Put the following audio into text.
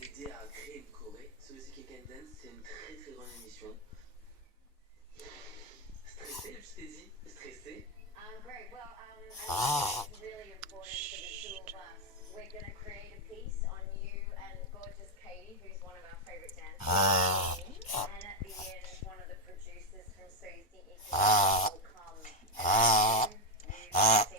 l'aider à créer une choré. So Music Can Dance, c'est une très très grande émission. Stressé, je t'ai dit, stressé. Great. Well, I think it's really important for the two of us. We're going to create a piece on you and gorgeous Katie, who's one of our favorite dancers. And at the end, one of the producers from So You Think You Can Dance will come and you sing